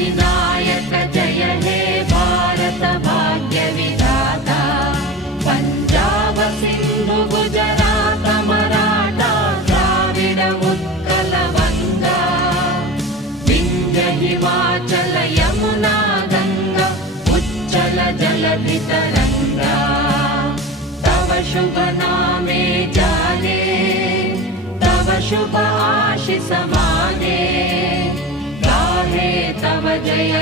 अधिनायक जय हे भारत भाग्य विधाता। पंजाब सिंधु गुजरात मराठा द्राविड उत्कल बंगा, विंध्य हिमाचल यमुना गंगा उच्चल जलधि तरंगा। तव शुभ नामे जाने, तव शुभ आशीष माने, गाहे तव जय